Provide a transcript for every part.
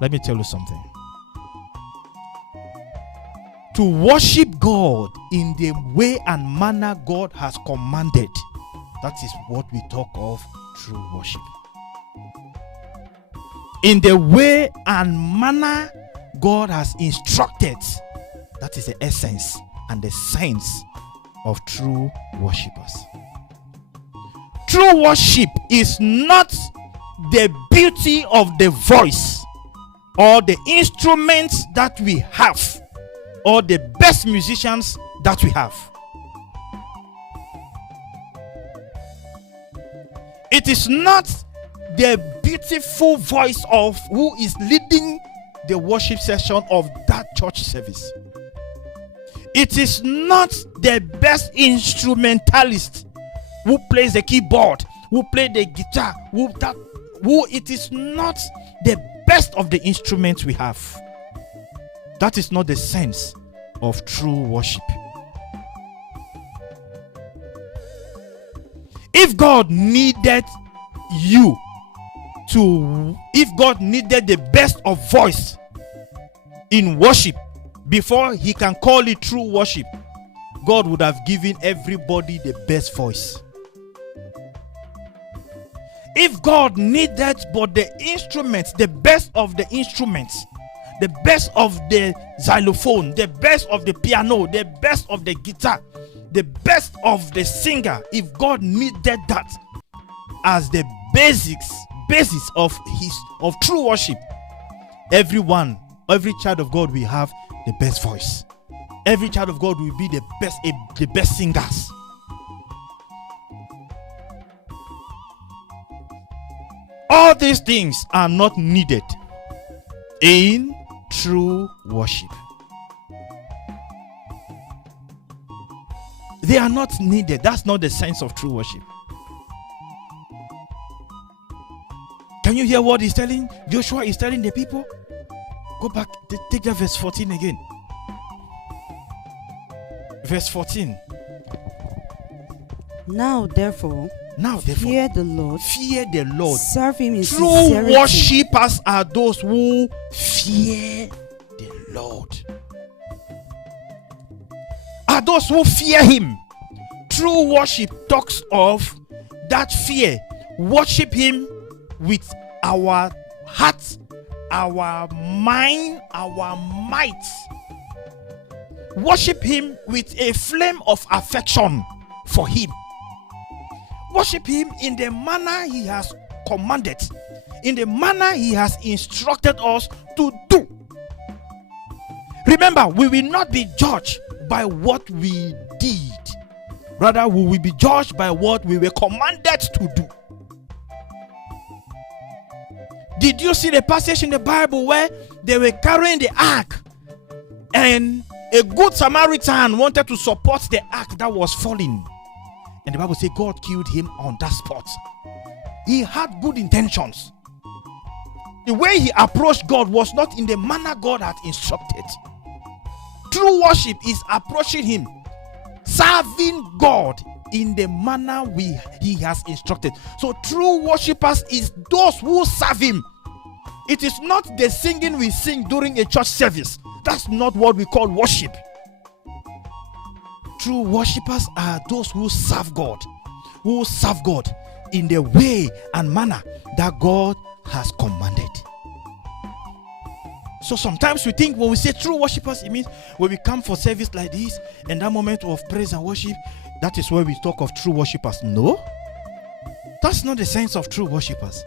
Let me tell you something. To worship God in the way and manner God has commanded, that is what we talk of true worship. In the way and manner God has instructed, that is the essence and the sense of true worshippers. True worship is not the beauty of the voice or the instruments that we have or the best musicians that we have. It is not the beautiful voice of who is leading the worship session of that church service. It is not the best instrumentalist who plays the keyboard, who plays the guitar, it is not the best of the instruments we have. That is not the sense of true worship. If God needed the best of voice in worship before he can call it true worship, God would have given everybody the best voice. If God needed but the instruments, the best of the instruments, the best of the xylophone, the best of the piano, the best of the guitar, the best of the singer, if God needed that as the basis of true worship, every child of God will have the best voice. Every child of God will be the best singers. All these things are not needed in true worship. They are not needed. That's not the sense of true worship. Can you hear what he's telling? Joshua is telling the people. Go back, take that verse 14 again. Verse 14. Now therefore, fear the Lord. Fear the Lord. Serve him in True sincerity. worshippers are those who fear the Lord. Are those who fear him. True worship talks of that fear. Worship him with our heart, our mind, our might. Worship him with a flame of affection for him. Worship him in the manner he has commanded, in the manner he has instructed us to do. Remember, we will not be judged by what we did. Rather, we will be judged by what we were commanded to do. Did you see the passage in the Bible where they were carrying the ark and a good Samaritan wanted to support the ark that was falling? And the Bible says God killed him on that spot. He had good intentions. The way he approached God was not in the manner God had instructed. True worship is approaching him, serving God in the manner he has instructed. So true worshippers is those who serve him. It is not the singing we sing during a church service. That's not what we call worship. True worshippers are those who serve God in the way and manner that God has commanded. So sometimes we think when we say true worshippers, it means when we come for service like this and that moment of praise and worship, that is where we talk of true worshippers. No, that's not the sense of true worshippers.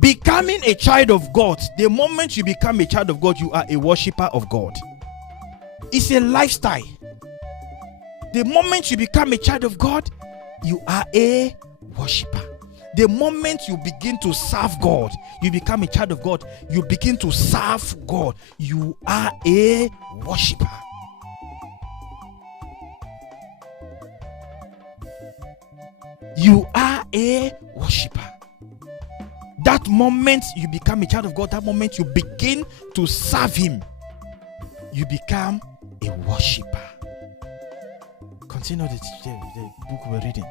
Becoming a child of God, the moment you become a child of God, you are a worshipper of God. It's a lifestyle. The moment you become a child of God, you are a worshipper. The moment you begin to serve God, you become a child of God, you begin to serve God, you are a worshipper. You are a worshipper. That moment you become a child of God, that moment you begin to serve him, you become a worshipper. Continue the book we're reading.